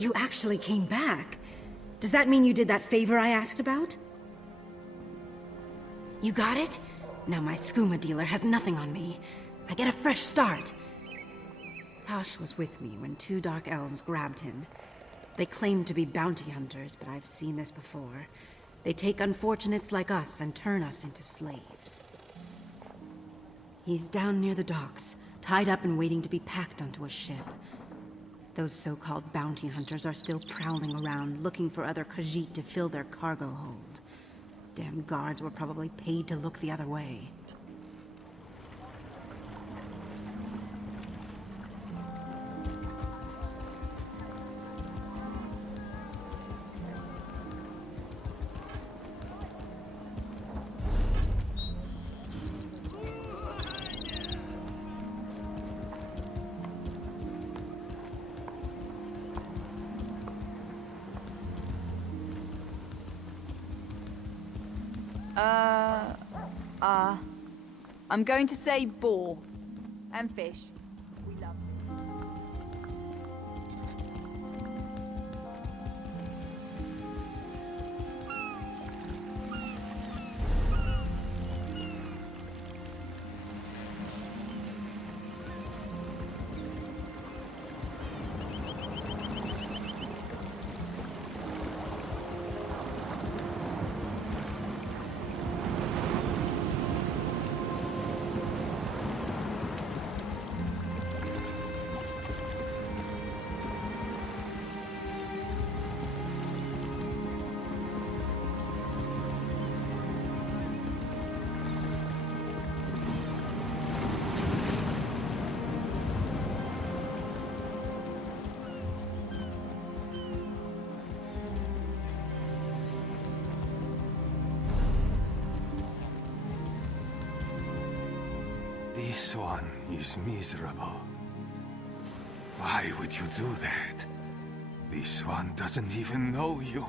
You actually came back. Does that mean you did that favor I asked about? You got it? Now my skooma dealer has nothing on me. I get a fresh start. Tosh was with me when two dark elves grabbed him. They claimed to be bounty hunters, but I've seen this before. They take unfortunates like us and turn us into slaves. He's down near the docks, tied up and waiting to be packed onto a ship. Those so-called bounty hunters are still prowling around, looking for other Khajiit to fill their cargo hold. Damn guards were probably paid to look the other way. I'm going to say boar. And fish. We love This one is miserable. Why would you do that? This one doesn't even know you.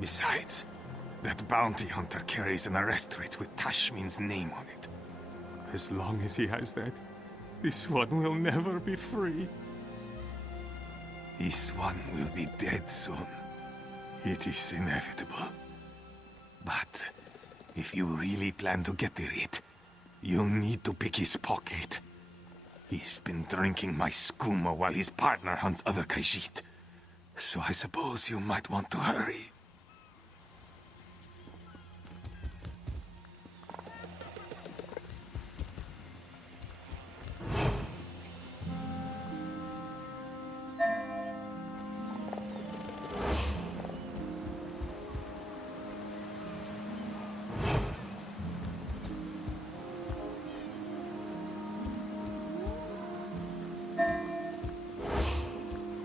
Besides, that bounty hunter carries an arrest writ with Tashmin's name on it. As long as he has that, this one will never be free. This one will be dead soon. It is inevitable. But if you really plan to get the writ, you'll need to pick his pocket. He's been drinking my skooma while his partner hunts other Khajiit. So I suppose you might want to hurry.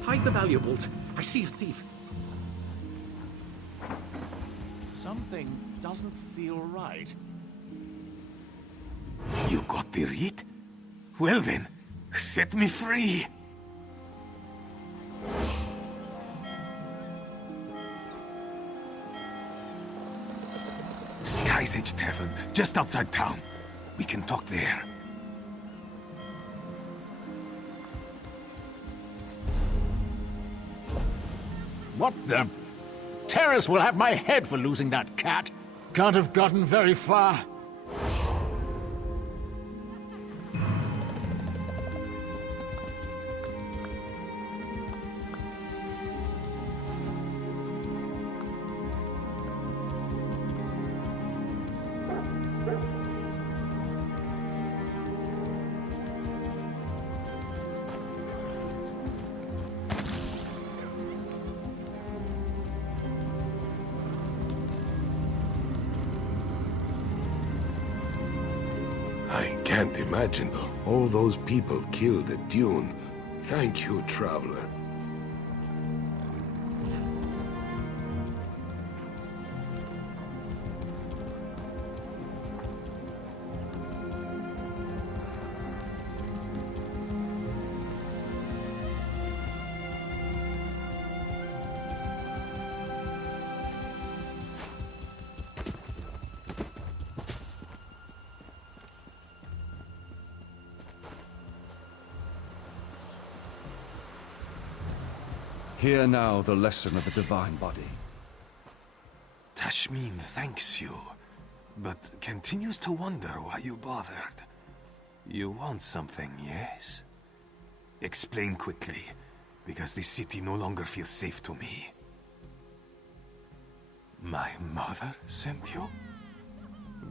Hide the valuables. I see a thief. Something doesn't feel right. You got the writ? Well then, set me free! Sky's Edge Tavern, just outside town. We can talk there. What the? Terrace will have my head for losing that cat. Can't have gotten very far. I can't imagine all those people killed at Dune. Thank you, Traveler. Hear now the lesson of the divine body. Tashmeen thanks you, but continues to wonder why you bothered. You want something, yes? Explain quickly, because this city no longer feels safe to me. My mother sent you?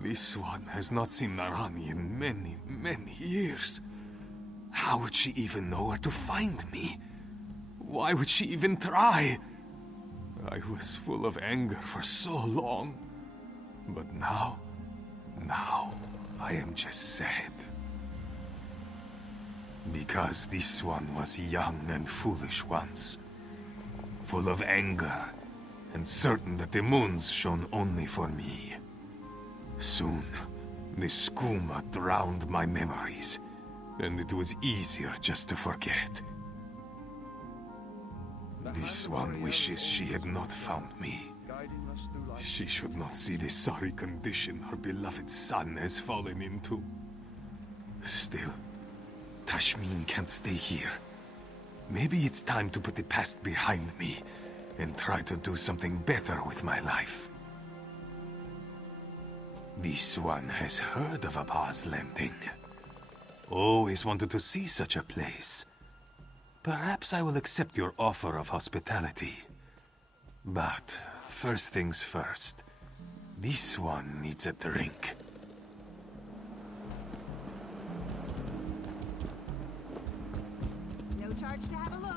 This one has not seen Narani in many, many years. How would she even know where to find me? Why would she even try? I was full of anger for so long. But now I am just sad. Because this one was young and foolish once. Full of anger, and certain that the moons shone only for me. Soon, the skooma drowned my memories, and it was easier just to forget. This one wishes she had not found me. She should not see the sorry condition her beloved son has fallen into. Still, Tashmeen can't stay here. Maybe it's time to put the past behind me and try to do something better with my life. This one has heard of Abba's Landing. Always wanted to see such a place. Perhaps I will accept your offer of hospitality. But first things first. This one needs a drink. No charge to have a look.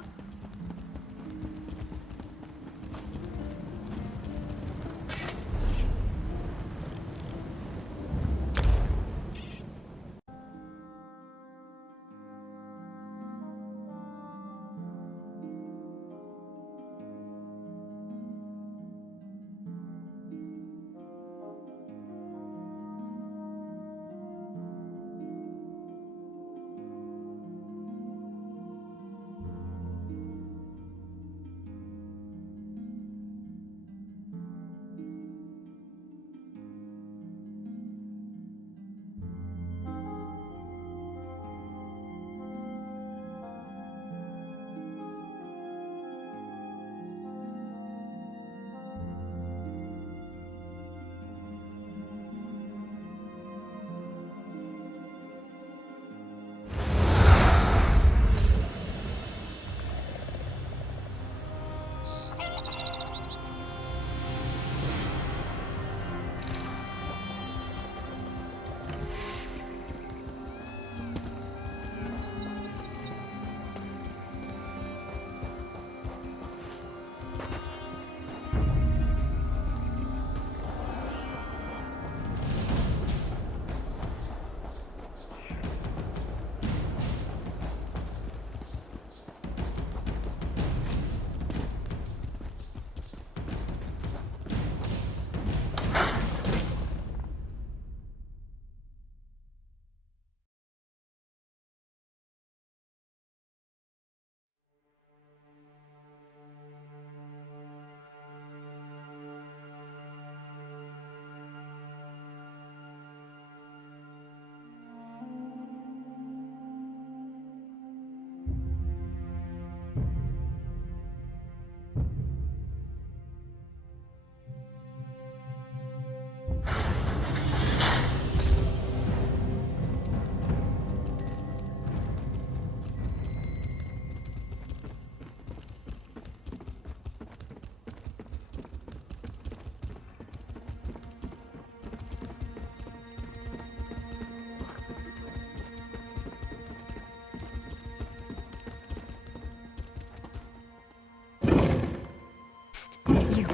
You,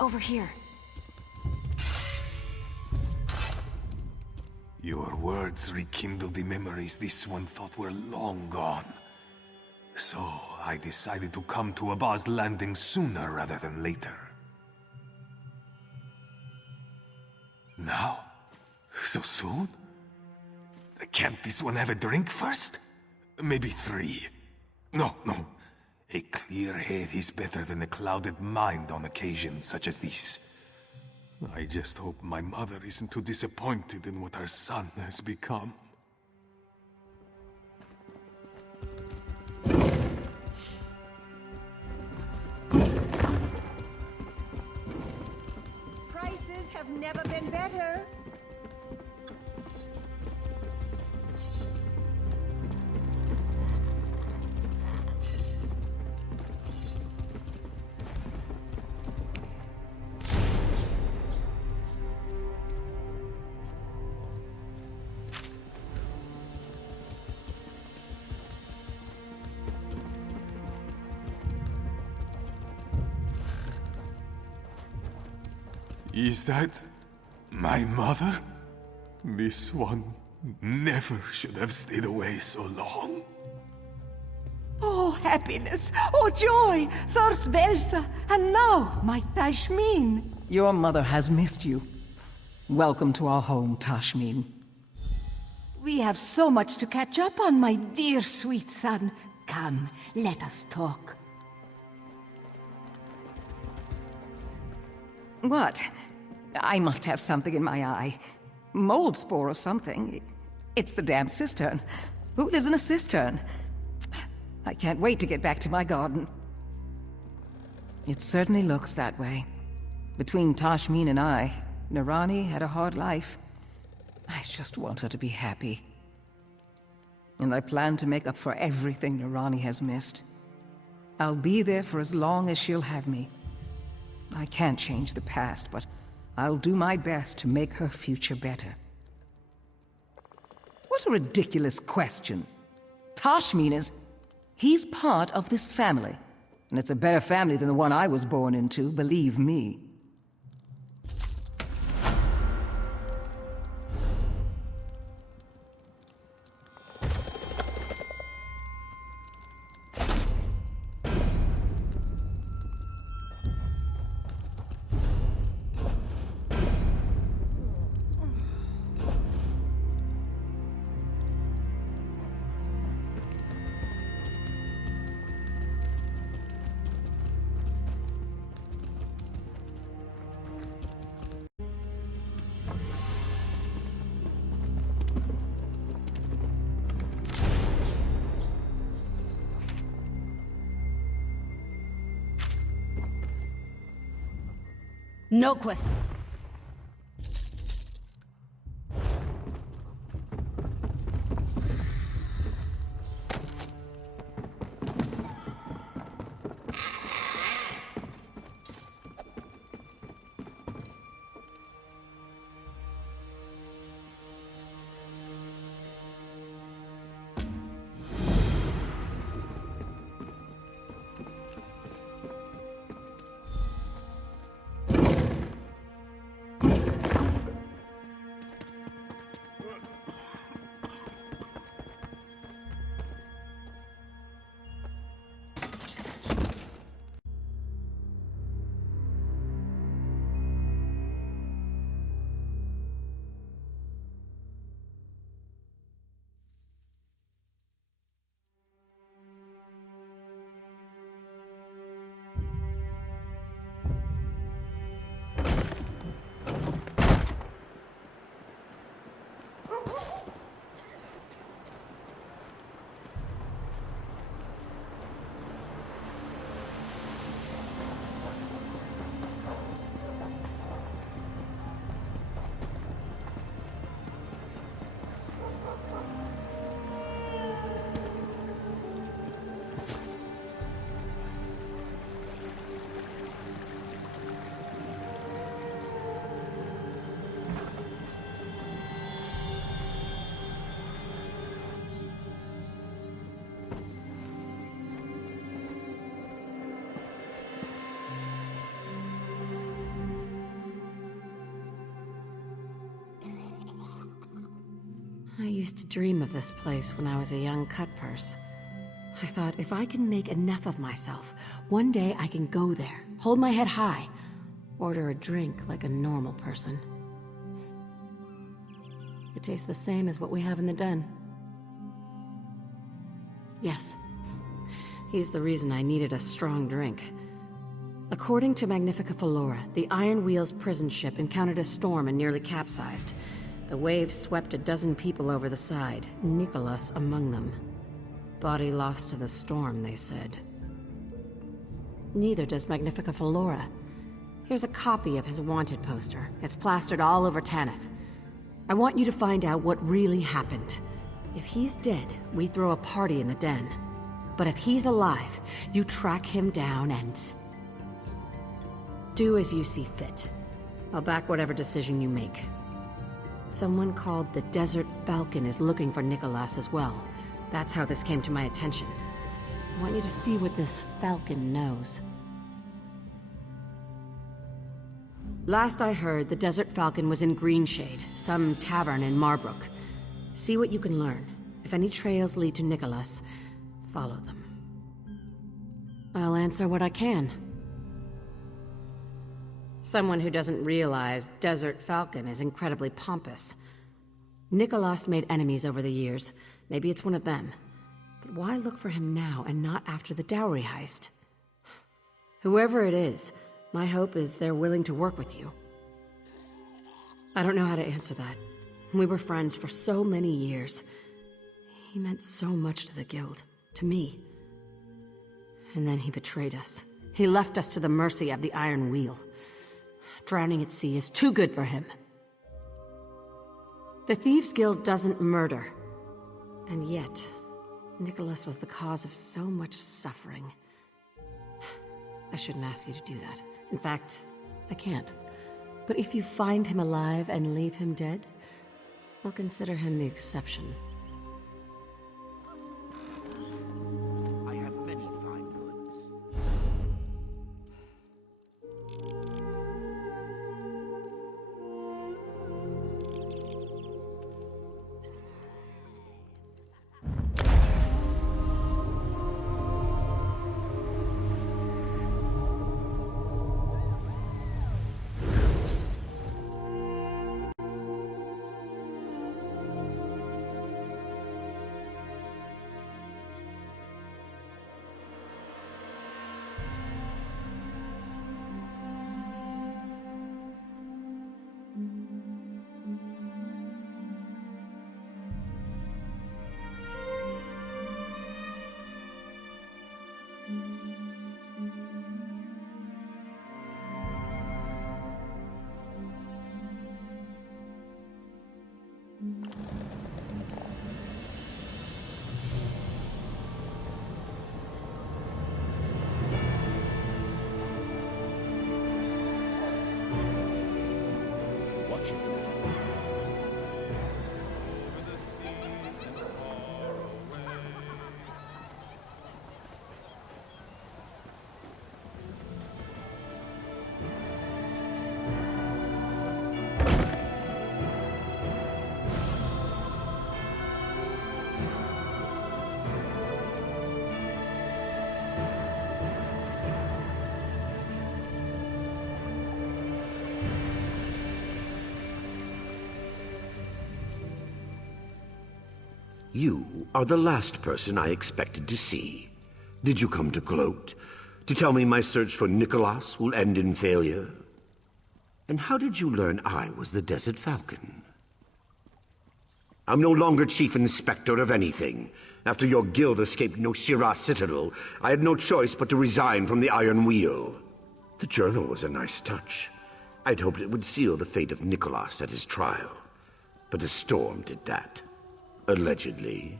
over here. Your words rekindled the memories this one thought were long gone. So, I decided to come to Abba's Landing sooner rather than later. Now? So soon? Can't this one have a drink first? Maybe 3. No. A clear head is better than a clouded mind on occasions such as this. I just hope my mother isn't too disappointed in what her son has become. prices have never been better. Is that my mother? This one never should have stayed away so long. Oh, happiness! Oh, joy! First Velsa, and now my Tashmin. Your mother has missed you. Welcome to our home, Tashmin. We have so much to catch up on, my dear sweet son. Come, let us talk. What? I must have something in my eye. Mold spore or something. It's the damn cistern. Who lives in a cistern? I can't wait to get back to my garden. It certainly looks that way. Between Tashmin and I, Narani had a hard life. I just want her to be happy. And I plan to make up for everything Narani has missed. I'll be there for as long as she'll have me. I can't change the past, but I'll do my best to make her future better. What a ridiculous question. Tashmin is... He's part of this family. And it's a better family than the one I was born into, believe me. No question. I used to dream of this place when I was a young cutpurse. I thought, if I can make enough of myself, one day I can go there, hold my head high, order a drink like a normal person. It tastes the same as what we have in the den. Yes, he's the reason I needed a strong drink. According to Magnifica Flora, the Iron Wheel's prison ship encountered a storm and nearly capsized. The waves swept a dozen people over the side, Nicholas among them. Body lost to the storm, they said. Neither does Magnifica Flora. Here's a copy of his wanted poster. It's plastered all over Tanith. I want you to find out what really happened. If he's dead, we throw a party in the den. But if he's alive, you track him down and... do as you see fit. I'll back whatever decision you make. Someone called the Desert Falcon is looking for Nicholas as well. That's how this came to my attention. I want you to see what this Falcon knows. Last I heard, the Desert Falcon was in Greenshade, some tavern in Marbrook. See what you can learn. If any trails lead to Nicholas, follow them. I'll answer what I can. Someone who doesn't realize Desert Falcon is incredibly pompous. Nicholas made enemies over the years. Maybe it's one of them. But why look for him now and not after the dowry heist? Whoever it is, my hope is they're willing to work with you. I don't know how to answer that. We were friends for so many years. He meant so much to the Guild, to me. And then he betrayed us. He left us to the mercy of the Iron Wheel. Drowning at sea is too good for him. The Thieves Guild doesn't murder. And yet, Nicholas was the cause of so much suffering. I shouldn't ask you to do that. In fact, I can't. But if you find him alive and leave him dead, I'll consider him the exception. I have many fine goods. You are the last person I expected to see. Did you come to gloat? To tell me my search for Nicholas will end in failure? And how did you learn I was the Desert Falcon? I'm no longer Chief Inspector of anything. After your guild escaped Noshira Citadel, I had no choice but to resign from the Iron Wheel. The journal was a nice touch. I'd hoped it would seal the fate of Nicholas at his trial. But a storm did that. Allegedly.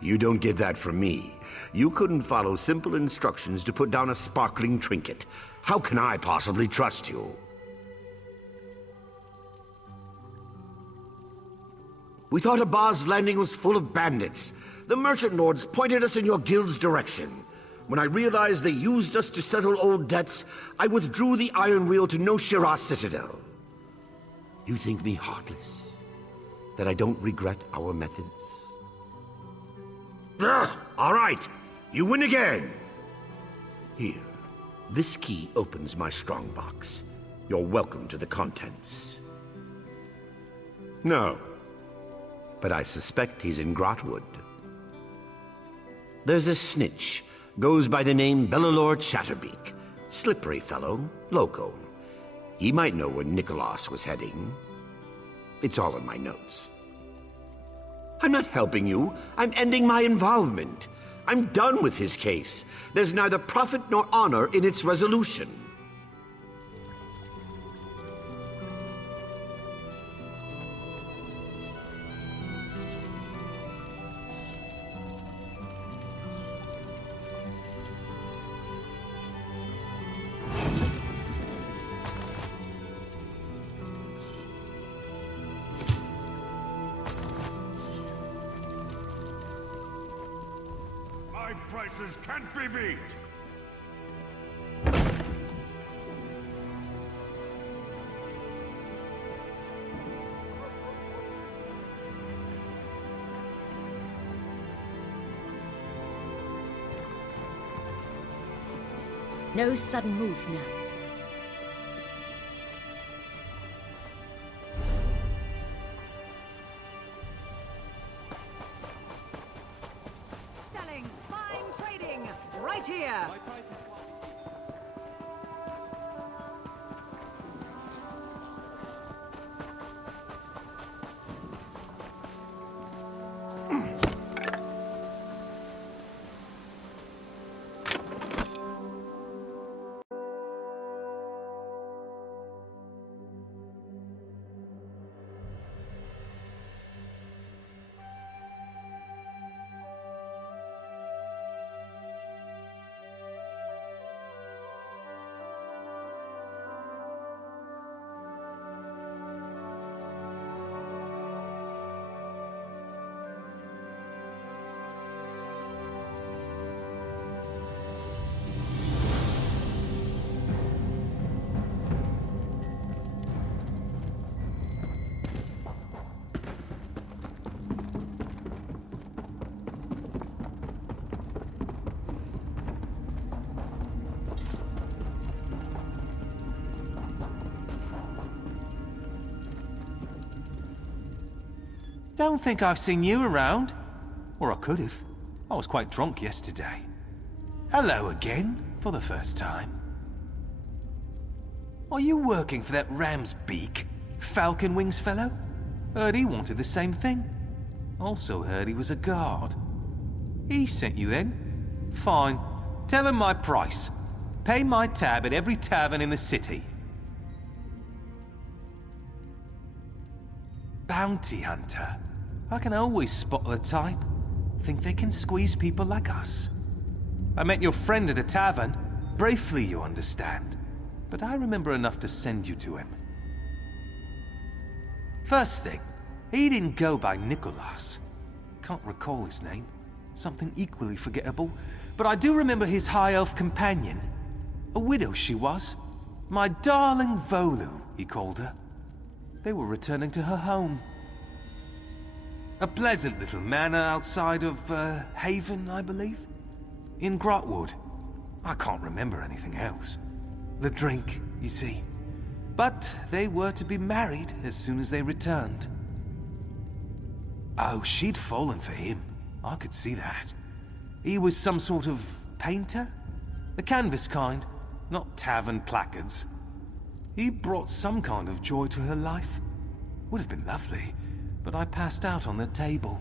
You don't get that from me. You couldn't follow simple instructions to put down a sparkling trinket. How can I possibly trust you? We thought Abaz's landing was full of bandits. The merchant lords pointed us in your guild's direction. When I realized they used us to settle old debts, I withdrew the Iron Wheel to Noshira Citadel. You think me heartless? That I don't regret our methods? All right, you win again. Here, this key opens my strongbox. You're welcome to the contents. No, but I suspect he's in Grotwood. There's a snitch, goes by the name Bellalor Chatterbeak. Slippery fellow, loco. He might know where Nicholas was heading. It's all in my notes. I'm not helping you. I'm ending my involvement. I'm done with his case. There's neither profit nor honor in its resolution. My prices can't be beat! No sudden moves now. Selling, buying, trading, right here. Don't think I've seen you around. Or I could have. I was quite drunk yesterday. Hello again, for the first time. Are you working for that ram's beak, Falcon Wings fellow? Heard he wanted the same thing. Also heard he was a guard. He sent you then? Fine. Tell him my price. Pay my tab at every tavern in the city. Bounty hunter. I can always spot the type. Think they can squeeze people like us. I met your friend at a tavern. Briefly, you understand. But I remember enough to send you to him. First thing, he didn't go by Nicholas. Can't recall his name. Something equally forgettable. But I do remember his high elf companion. A widow she was. My darling Volu, he called her. They were returning to her home. A pleasant little manor outside of Haven, I believe. In Grotwood. I can't remember anything else. The drink, you see. But they were to be married as soon as they returned. Oh, she'd fallen for him. I could see that. He was some sort of painter? The canvas kind, not tavern placards. He brought some kind of joy to her life. Would have been lovely, but I passed out on the table.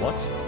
What?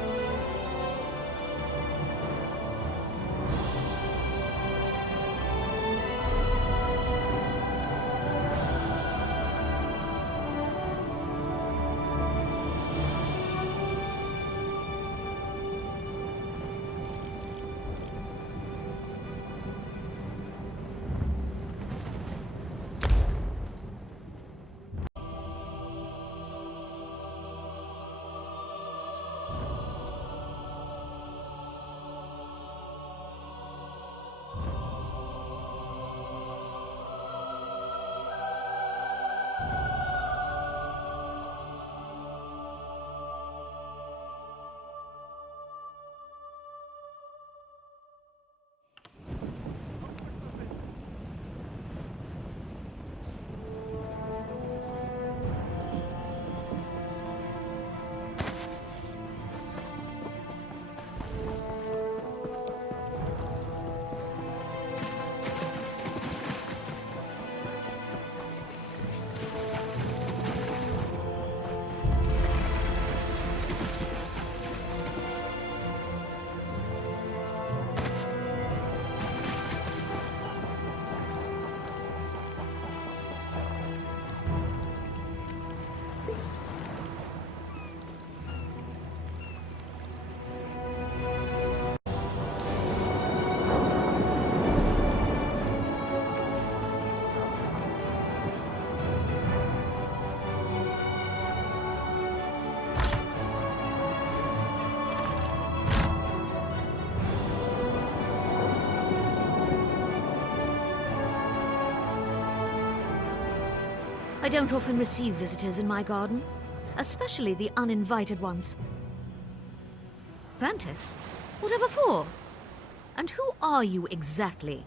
I don't often receive visitors in my garden, especially the uninvited ones. Vantis? Whatever for? And who are you exactly?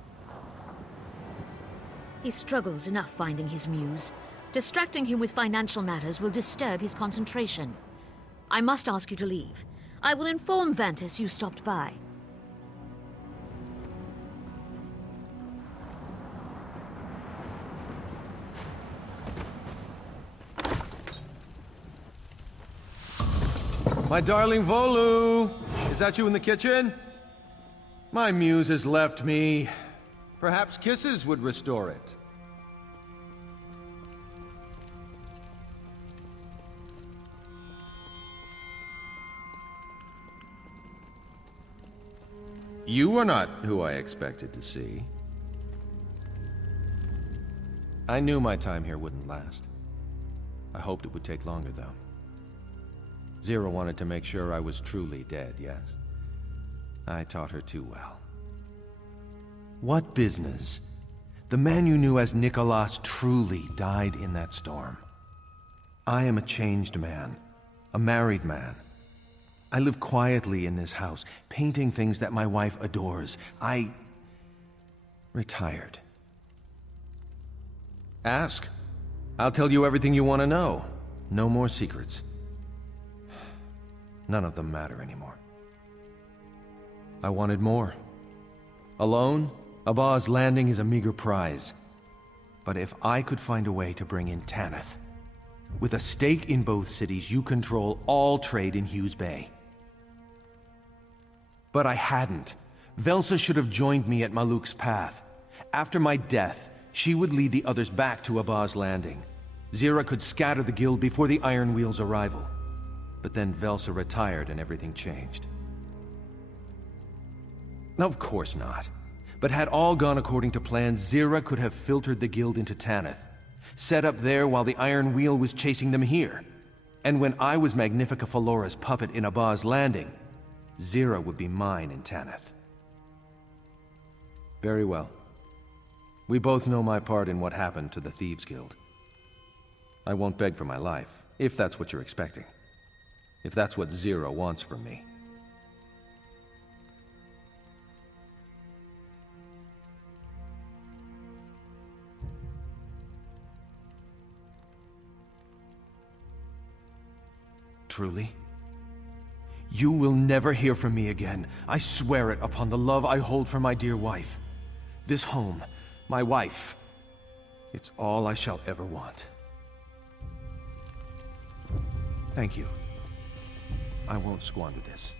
He struggles enough finding his muse. Distracting him with financial matters will disturb his concentration. I must ask you to leave. I will inform Vantis you stopped by. My darling Volu! Is that you in the kitchen? My muse has left me. Perhaps kisses would restore it. You are not who I expected to see. I knew my time here wouldn't last. I hoped it would take longer, though. Zira wanted to make sure I was truly dead, yes? I taught her too well. What business? The man you knew as Nicholas truly died in that storm. I am a changed man, a married man. I live quietly in this house, painting things that my wife adores. I retired. Ask. I'll tell you everything you want to know. No more secrets. None of them matter anymore. I wanted more. Alone, Abba's landing is a meager prize. But if I could find a way to bring in Tanith, with a stake in both cities, you control all trade in Hughes Bay. But I hadn't. Velsa should have joined me at Maluk's path. After my death, she would lead the others back to Abba's landing. Zira could scatter the guild before the Iron Wheel's arrival. But then Velsa retired and everything changed. Of course not. But had all gone according to plan, Zira could have filtered the guild into Tanith, set up there while the Iron Wheel was chasing them here. And when I was Magnifica Falora's puppet in Abba's landing, Zira would be mine in Tanith. Very well. We both know my part in what happened to the Thieves Guild. I won't beg for my life, if that's what you're expecting. If that's what Zira wants from me. Truly? You will never hear from me again. I swear it upon the love I hold for my dear wife. This home, my wife, it's all I shall ever want. Thank you. I won't squander this.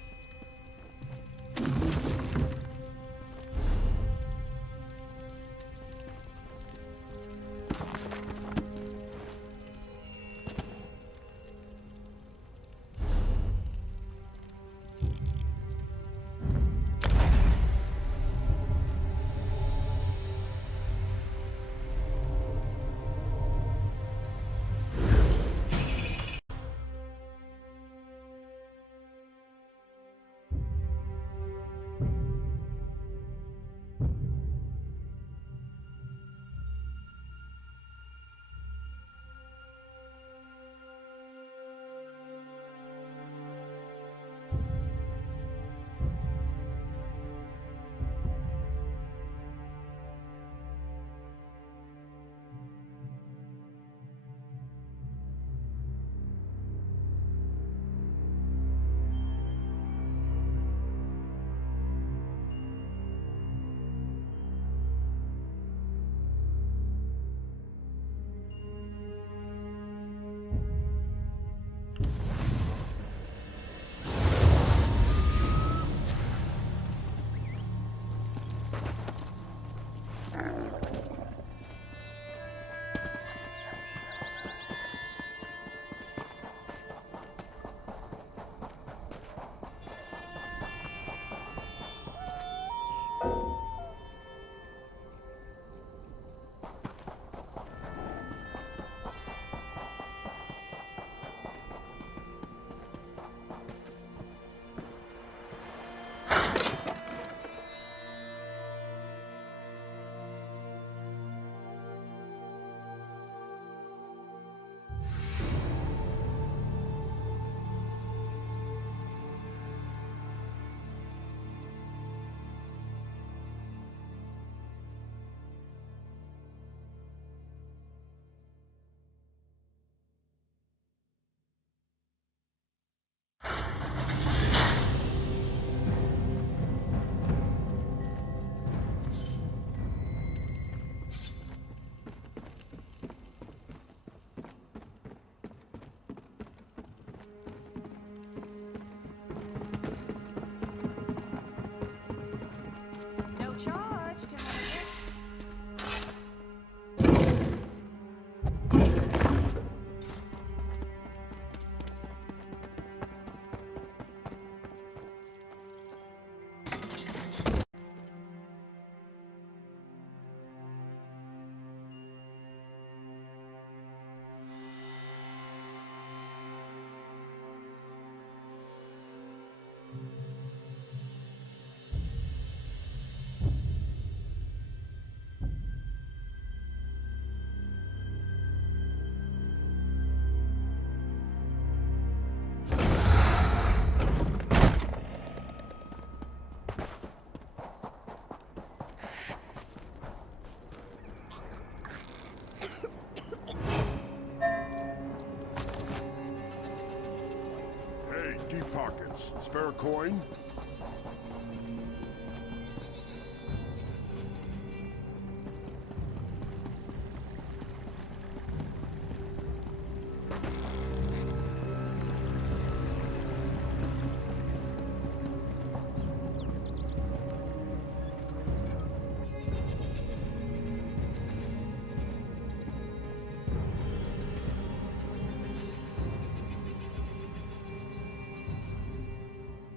Deep pockets. Spare a coin?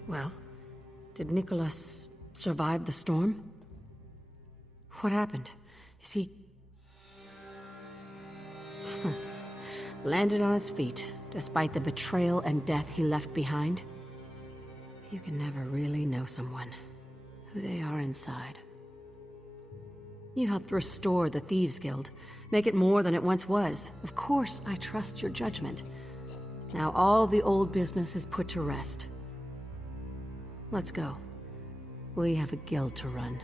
Well, did Nicholas survive the storm? What happened? Is he... landed on his feet, despite the betrayal and death he left behind? You can never really know someone, who they are inside. You helped restore the Thieves Guild, make it more than it once was. Of course, I trust your judgment. Now all the old business is put to rest. Let's go. We have a guild to run.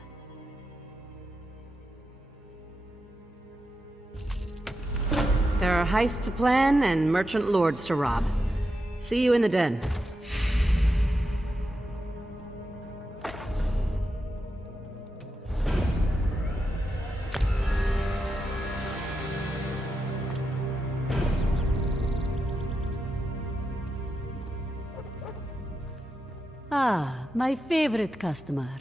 There are heists to plan and merchant lords to rob. See you in the den. Ah, my favorite customer.